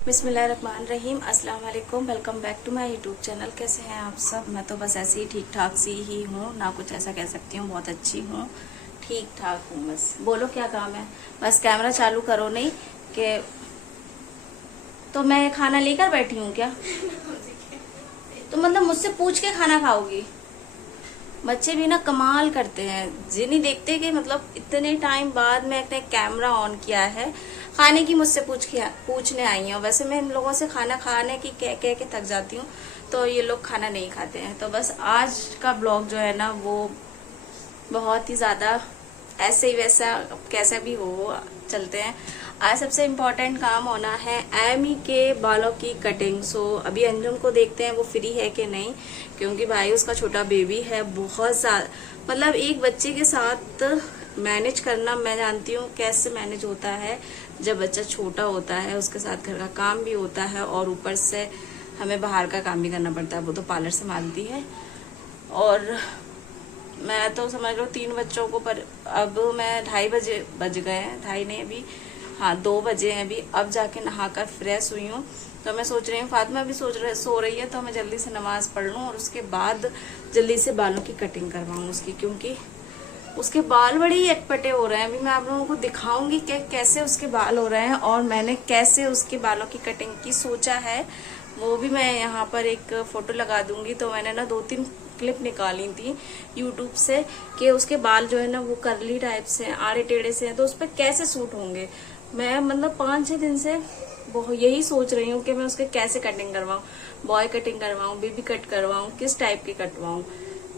बिस्मिल्लाहिर्रहमानिर्रहीम, अस्सलाम वालेकुम। Welcome back to my YouTube channel. कैसे हैं आप सब? मैं तो बस ऐसे ही ठीक ठाक सी ही हूँ, ना कुछ ऐसा कह सकती हूँ बहुत अच्छी हूँ, ठीक ठाक हूँ। बस बोलो क्या काम है? बस कैमरा चालू करो नहीं कि तो मैं खाना लेकर बैठी हूँ क्या? तो मतलब मुझसे पूछ के खाना खाओगी? बच्चे भी ना कमाल करते हैं, जी नहीं देखते कि मतलब इतने टाइम बाद मैंने कैमरा ऑन किया है, खाने की मुझसे पूछने आई हूँ। वैसे मैं इन लोगों से खाना खाने की कह कह के थक जाती हूँ, तो ये लोग खाना नहीं खाते हैं। तो बस आज का ब्लॉग जो है ना वो बहुत ही ज्यादा ऐसे ही वैसा कैसा भी हो चलते हैं। आज सबसे इम्पोर्टेंट काम होना है एमी के बालों की कटिंग। सो अभी अंजुम को देखते हैं वो फ्री है कि नहीं, क्योंकि भाई उसका छोटा बेबी है। बहुत ज्यादा मतलब एक बच्चे के साथ मैनेज करना, मैं जानती हूँ कैसे मैनेज होता है जब बच्चा छोटा होता है, उसके साथ घर का काम भी होता है और ऊपर से हमें बाहर का काम भी करना पड़ता है। वो तो पार्लर संभालती है और मैं तो समझ लो 3 बच्चों को, पर अब मैं 2:30 बजे बज गए हैं, 2:30 नहीं अभी, हाँ 2 बजे हैं अभी। अब जाके नहाकर फ्रेश हुई हूँ, तो मैं सोच रही हूँ फातिमा भी सो रही है, तो मैं जल्दी से नमाज पढ़ लूँ और उसके बाद जल्दी से बालों की कटिंग करवाऊँ उसकी, क्योंकि उसके बाल बड़े ही अटपटे हो रहे हैं। अभी मैं आप लोगों को दिखाऊंगी कि कैसे उसके बाल हो रहे हैं और मैंने कैसे उसके बालों की कटिंग की सोचा है, वो भी मैं यहाँ पर एक फोटो लगा दूंगी। तो मैंने ना 2-3 क्लिप निकाली थी यूट्यूब से कि उसके बाल जो है ना वो करली टाइप से हैं, आड़े टेढ़े से हैं, तो उस पर कैसे सूट होंगे। मैं मतलब 5-6 दिन से यही सोच रही हूँ कि मैं उसके कैसे कटिंग करवाऊँ, बॉय कटिंग करवाऊँ, बेबी कट करवाऊँ, किस टाइप की कटवाऊँ।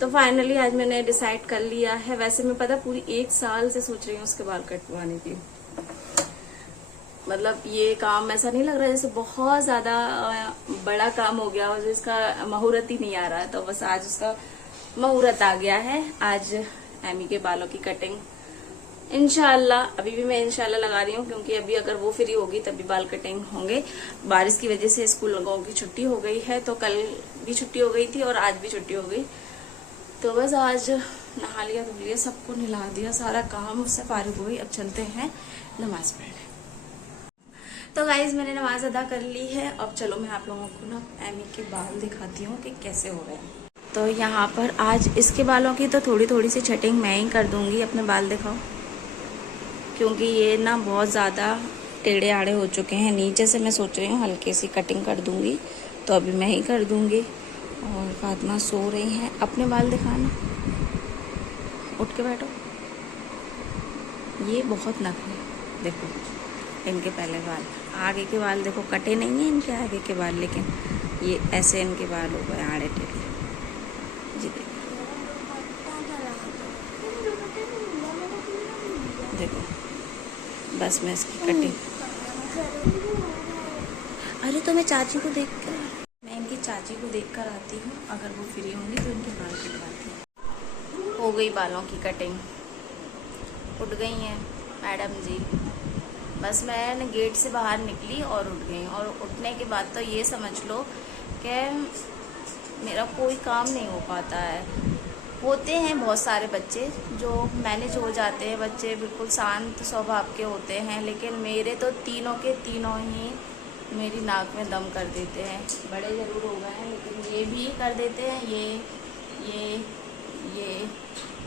तो फाइनली आज मैंने डिसाइड कर लिया है। वैसे मैं पता पूरी 1 साल से सोच रही हूँ उसके बाल कटवाने की। मतलब ये काम ऐसा नहीं लग रहा जैसे बहुत ज्यादा बड़ा काम हो गया और जिसका मुहूर्त ही नहीं आ रहा है, तो बस आज उसका मुहूर्त आ गया है। आज एमी के बालों की कटिंग इंशाल्लाह, अभी भी मैं इंशाल्लाह लगा रही हूँ, क्योंकि अभी अगर वो फ्री होगी तभी बाल कटिंग होंगे। बारिश की वजह से स्कूल लोगों की छुट्टी हो गई है, तो कल भी छुट्टी हो गई थी और आज भी छुट्टी हो गई। तो बस आज नहा लिया, धो लिया, सबको नहला दिया, सारा काम उससे फारिग हुई। अब चलते हैं नमाज पढ़ने। तो गाइज मैंने नमाज अदा कर ली है। अब चलो मैं आप लोगों को ना एमी के बाल दिखाती हूँ कि कैसे हो रहे हैं। तो यहाँ पर आज इसके बालों की तो थोड़ी थोड़ी सी सेटिंग मैं ही कर दूंगी। अपने बाल दिखाओ, क्योंकि ये ना बहुत ज़्यादा टेढ़े आड़े हो चुके हैं। नीचे से मैं सोच रही हूँ हल्की सी कटिंग कर दूंगी, तो अभी मैं ही कर दूंगी। और फातिमा सो रही हैं। अपने बाल दिखाना, उठ के बैठो। ये बहुत नख है, देखो इनके पहले बाल, आगे के बाल देखो कटे नहीं है इनके आगे के बाल, लेकिन ये ऐसे इनके बाल हो गए आड़े टेढ़े जी। देखो बस मैं इसकी कटिंग, अरे तो मैं चाची को देख कर, मैं इनकी चाची को देख कर आती हूँ, अगर वो फ्री होंगी तो इनके बाल कटवाती हूँ। हो गई बालों की कटिंग, उठ गई हैं मैडम जी। बस मैंने गेट से बाहर निकली और उठ गई, और उठने के बाद तो ये समझ लो कि मेरा कोई काम नहीं हो पाता है। होते हैं बहुत सारे बच्चे जो मैनेज हो जाते हैं, बच्चे बिल्कुल शांत स्वभाव के होते हैं, लेकिन मेरे तो तीनों के तीनों ही मेरी नाक में दम कर देते हैं। बड़े ज़रूर हो गए हैं, लेकिन ये भी कर देते हैं,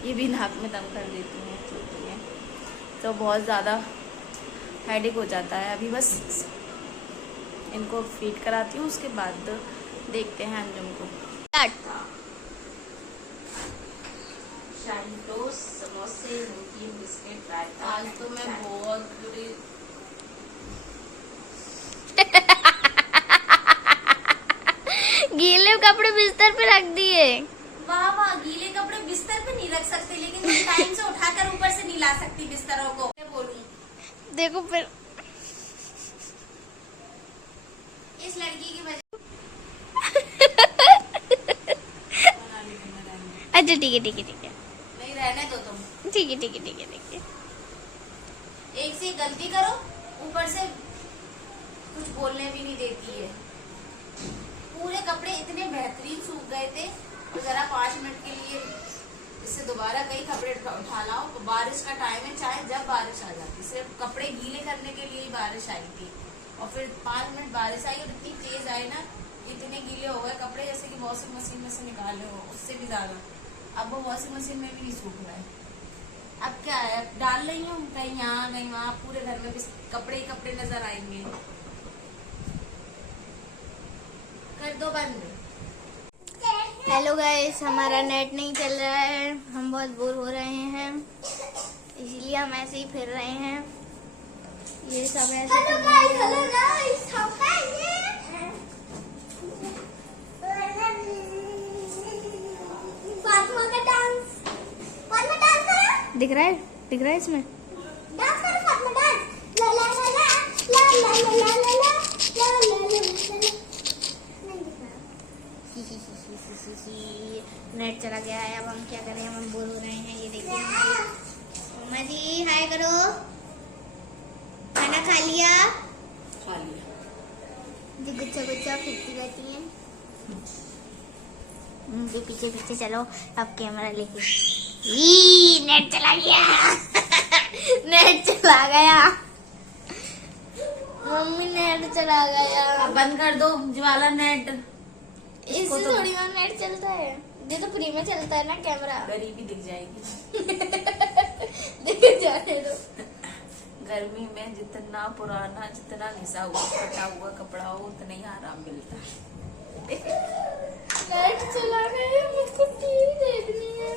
ये भी नाक में दम कर देती हैं छोटी हैं। तो बहुत ज़्यादा हेडेक हो जाता है। अभी बस इनको फीड कराती हूँ, उसके बाद देखते हैं अंजुम को। समोसे, नमकीन, बिस्किट, रायता। आज तो मैं बहुत बुरी गीले कपड़े बिस्तर पे रख दिए। वाह वाह, गीले कपड़े बिस्तर पे नहीं रख सकते, लेकिन टाइम से उठाकर ऊपर से नहीं ला सकती बिस्तरों को। मैं बोलूं देखो फिर इस लड़की की वजह। अच्छा ठीक है ठीक है ठीक है, नहीं रहने दो तुम। ठीक है ठीक है ठीक है ठीक है। एक से गलती करो, ऊपर से कुछ बोलने भी नहीं देती है। पूरे कपड़े इतने बेहतरीन सूख गए थे, और जरा 5 मिनट के लिए इससे दोबारा कई कपड़े उठा लाओ। तो बारिश का टाइम है, चाहे जब बारिश आ जाती, सिर्फ कपड़े गीले करने के लिए ही बारिश आई थी। और फिर 5 मिनट बारिश आई और इतनी तेज आई ना, इतने गीले हो गए कपड़े जैसे कि वॉशिंग मशीन में से निकाले हो, उससे भी ज्यादा। अब वो वॉशिंग मशीन में भी नहीं सूख रहा है। अब क्या है, डाल रही हूँ कहीं यहाँ कहीं वहाँ, पूरे घर में कपड़े ही कपड़े नजर आएंगे। कर दो बंद। हेलो गाइस, हमारा नेट नहीं चल रहा है, हम बहुत बोर हो रहे हैं, इसलिए हम ऐसे ही फिर रहे हैं। ये सब ऐसे फातिमा का डांस दिख रहा है इसमें। डांस करो फातिमा, डांस ला ला ला ला ला ला ला ला ला नेट चला गया है। अब हम क्या करें, हम बोर हो रहे हैं। ये देखिए मम्मा जी, हाय करो। खाना खा लिया? खा लिया। जो गुच्छा गुच्छा फिरती रहती हैं। ये पीछे पीछे चलो, अब कैमरा लेके। नेट चला गया। नेट चला गया मम्मी, नेट चला गया। अब बंद कर दो ज्वाला नेट। इससे थोड़ी ना नेट चलता है, ये तो फ्री में चलता है ना कैमरा। गरीबी दिख जाएगी। देख जाने दो। गर्मी में जितना पुराना, जितना घिसा हुआ फटा हुआ कपड़ा हो, उतना ही आराम मिलता है। नेट चला गया, मुझको टीवी देखनी है।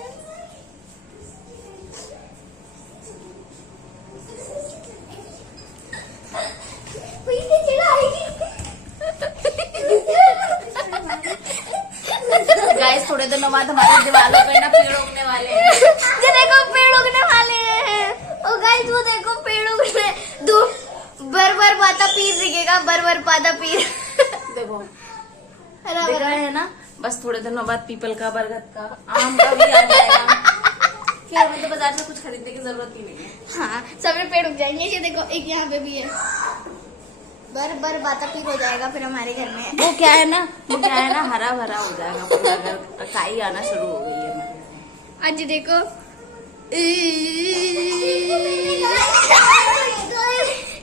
गाइस थोड़े दिनों बाद हमारे दीवारों पे ना पेड़ उगने वाले हैं। ये देखो पेड़ उगने वाले हैं। ओ गाइस वो देखो पेड़ उगने, दो बर पाता पीर दिखेगा, बर पाता पीर। देखो हरा दिख रहे हैं ना, बस थोड़े दिनों बाद पीपल का, बरगद का, आम का भी आ जाएगा। फिर हमें तो बाजार से कुछ खरीदने की जरूरत ही नहीं है। हाँ, सबने पेड़ उग जाएंगे। ये देखो एक यहाँ पे भी है, बर बाता पीर हो जाएगा फिर हमारे घर में। वो क्या है ना, हरा भरा हो जाएगा पूरा घर, काई आना शुरू हो गई है। आज देखो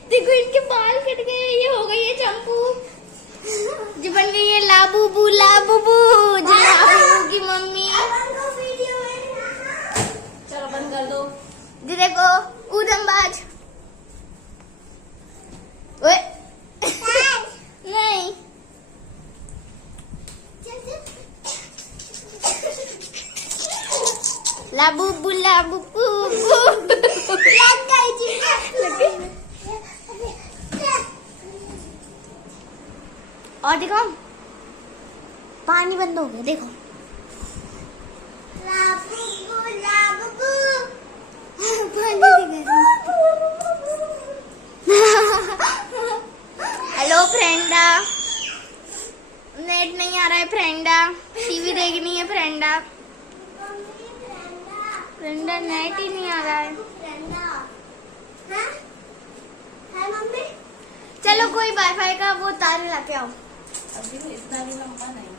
देखो इनके बाल कट गए, ये हो गई है चंपू, जो बन गई है लाबूबू जो लाबूबू की मम्मी। चलो बंद कर दो। जी देखो ऊधमबाज। ओए नहीं, लाबूबू और देखो पानी बंद हो गया, देखो हेलो फ्रेंडा, नेट नहीं आ रहा है फ्रेंडा, टीवी देखनी है फ्रेंडा, फ्रेंडा नेट ही नहीं आ रहा है। चलो कोई वाईफाई का वो तार ला के आओ। अभी तो इतना भी लंबा नहीं।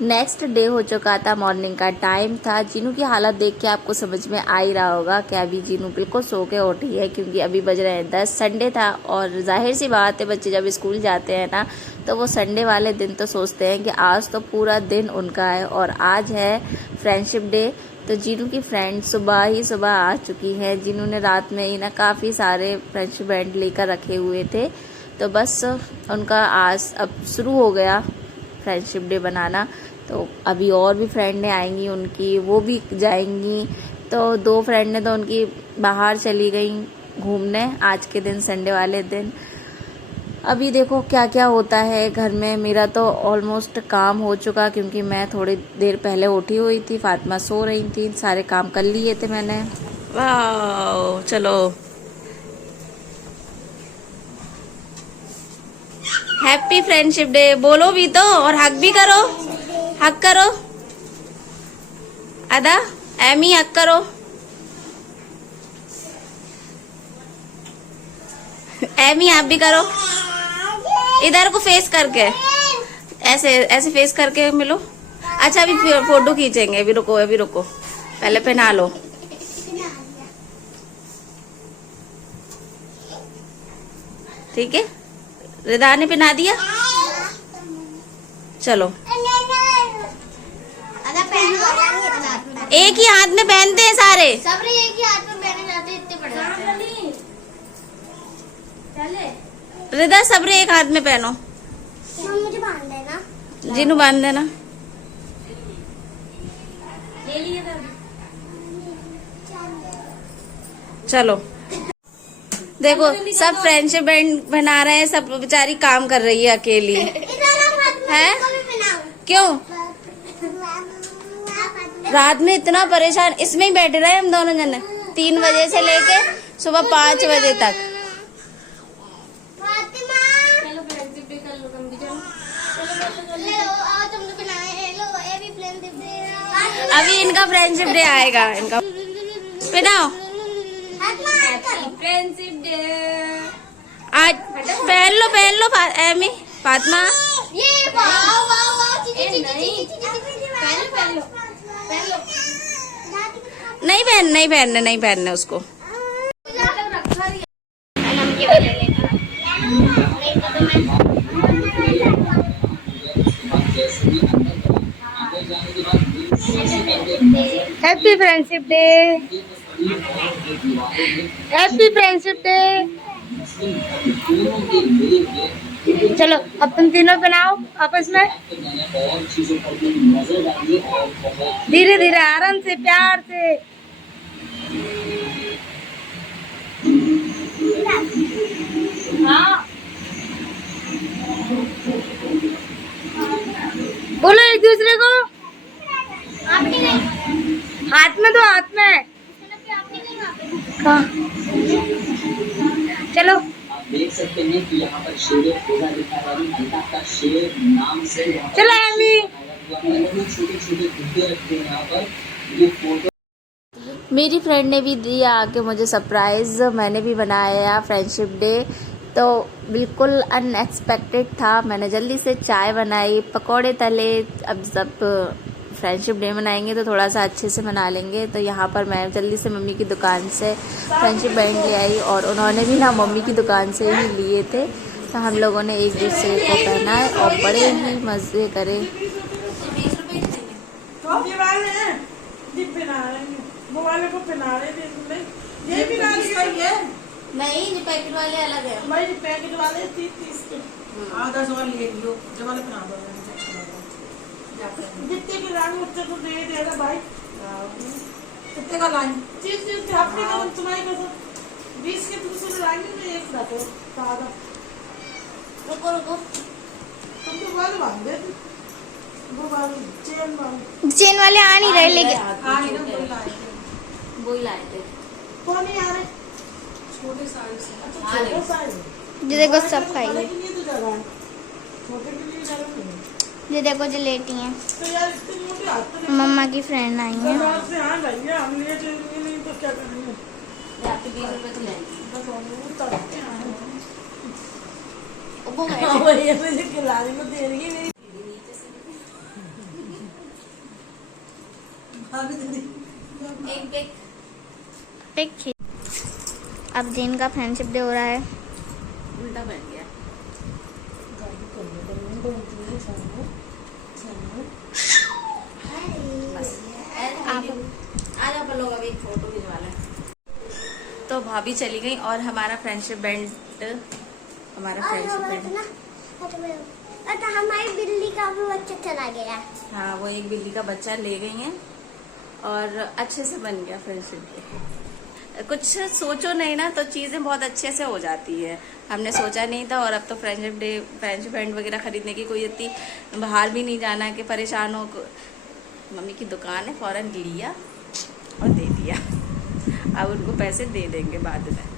नेक्स्ट डे हो चुका था, मॉर्निंग का टाइम था। जीनू की हालत देख के आपको समझ में आ ही रहा होगा कि अभी जीनू बिल्कुल सो के उठी है, क्योंकि अभी बज रहे हैं 10। संडे था और जाहिर सी बात है, बच्चे जब स्कूल जाते हैं ना, तो वो संडे वाले दिन तो सोचते हैं कि आज तो पूरा दिन उनका है। और आज है फ्रेंडशिप डे, तो जीनू की फ्रेंड सुबह आ चुकी है। जीनू ने रात में ही ना काफ़ी सारे फ्रेंडशिप बैंड लेकर रखे हुए थे, तो बस उनका आज अब शुरू हो गया फ्रेंडशिप डे बनाना। तो अभी और भी फ्रेंडें आएंगी उनकी, वो भी जाएंगी। तो 2 फ्रेंडें तो उनकी बाहर चली गई घूमने आज के दिन, संडे वाले दिन। अभी देखो क्या क्या होता है घर में। मेरा तो ऑलमोस्ट काम हो चुका, क्योंकि मैं थोड़ी देर पहले उठी हुई थी, फातिमा सो रही थी, सारे काम कर लिए थे मैंने। वाह, चलो हैप्पी फ्रेंडशिप डे बोलो भी तो, और हक भी करो, हक करो अदा, एमी हक करो। एमी आप भी करो, इधर को फेस करके, ऐसे ऐसे फेस करके मिलो। अच्छा अभी फोटो खींचेंगे, अभी रुको पहले पहना लो। ठीक है, रिदा ने पहना दिया। चलो एक ही हाथ में पहनते हैं सारे। सब एक ही हाथ में पहने जाते हैं, इतने बड़े चले। रिदा सबरे एक हाथ में पहनो। मुझे बांध देना। जिन्हू बांध देना। ले लिए चलो देखो सब फ्रेंडशिप बैंड बना रहे हैं, सब बेचारी काम कर रही है अकेली है। क्यों रात में इतना परेशान, इसमें ही बैठे रहे हम दोनों जने 3 बजे से लेके सुबह 5 बजे तक। अभी इनका फ्रेंडशिप डे आएगा, इनका पहनाओ। फ्रेंडशिप डे आज पहन लो एमी फातिमा। ये नहीं पहनने उसको। Happy friendship day, happy friendship day. चलो अब तुम तीनों बनाओ आपस में, धीरे धीरे आराम से प्यार से। हाँ बोलो एक दूसरे को, हाथ में दो, हाथ में। हाँ चलो आप देख सकते हैं कि यहाँ पर शेर खुदा लिखा है, अल्लाह का शेर नाम से चलो एमी। छोटे छोटे गुड्डे रखते हैं यहाँ पर। ये फोटो मेरी फ्रेंड ने भी दिया आके मुझे सरप्राइज़, मैंने भी बनाया फ्रेंडशिप डे, तो बिल्कुल अनएक्सपेक्टेड था। मैंने जल्दी से चाय बनाई, पकोड़े तले। अब सब फ्रेंडशिप डे मनाएंगे तो थोड़ा सा अच्छे से मना लेंगे। तो यहाँ पर मैं जल्दी से मम्मी की दुकान से फ्रेंडशिप बैंड ले आई और उन्होंने भी ना मम्मी की दुकान से ही लिए थे। तो हम लोगों ने एक दूसरे को पहनाए और बड़े ही मज़े करे। ये भी है नहीं, ये पैकेट वाले अलग है। भाई पैकेट वाले 30 के। हाँ 10 वाले ले लियो, जो वाले बना दो। जितने की रंग उतने को दे देगा भाई। कितने का लाइन 30 आपने का तुम्हारी का 20 के दूसरे लाइन में एक रखो सादा। रुको तुम तो वाले बांध दे, वो वाले चेन वाले आ नहीं रहे, लेकिन आ ही ना वही लाए थे। कौन नहीं आ रहे? छोटे साइज। अच्छा छोटे साइज। जो देखो सब खाई बड़े के लिए तो जगह है, छोटे के लिए जगह नहीं है। जो देखो जो लेटी हैं, तो यार इतने मोटे हाथ तो नहीं। मम्मा की फ्रेंड आई है। बात से हाँ भाई हम लिए चलेंगे नहीं तो क्या करेंगे। आपके 20 रुपए तो लेंगे। बस हम तड़पते हैं। वो है हाँ ये मुझे खिलाने को दे रही है मेरी। एक बैग पिक। अब दिन का फ्रेंडशिप डे हो रहा है। उल्टा बैठ गया। आज आप लोग अभी एक फोटो खिंचवा लें। तो भाभी चली गई और हमारा फ्रेंडशिप बैंड हमारी बिल्ली का भी बच्चा चला गया। हाँ वो एक बिल्ली का बच्चा ले गई हैं और अच्छे से बन गया फ्रेंडशिप डे। कुछ सोचो नहीं ना तो चीज़ें बहुत अच्छे से हो जाती है। हमने सोचा नहीं था और अब तो फ्रेंडशिप बैंड वगैरह खरीदने की कोई इतनी बाहर भी नहीं जाना कि परेशान हो। मम्मी की दुकान है, फौरन लिया और दे दिया। अब उनको पैसे दे देंगे बाद में।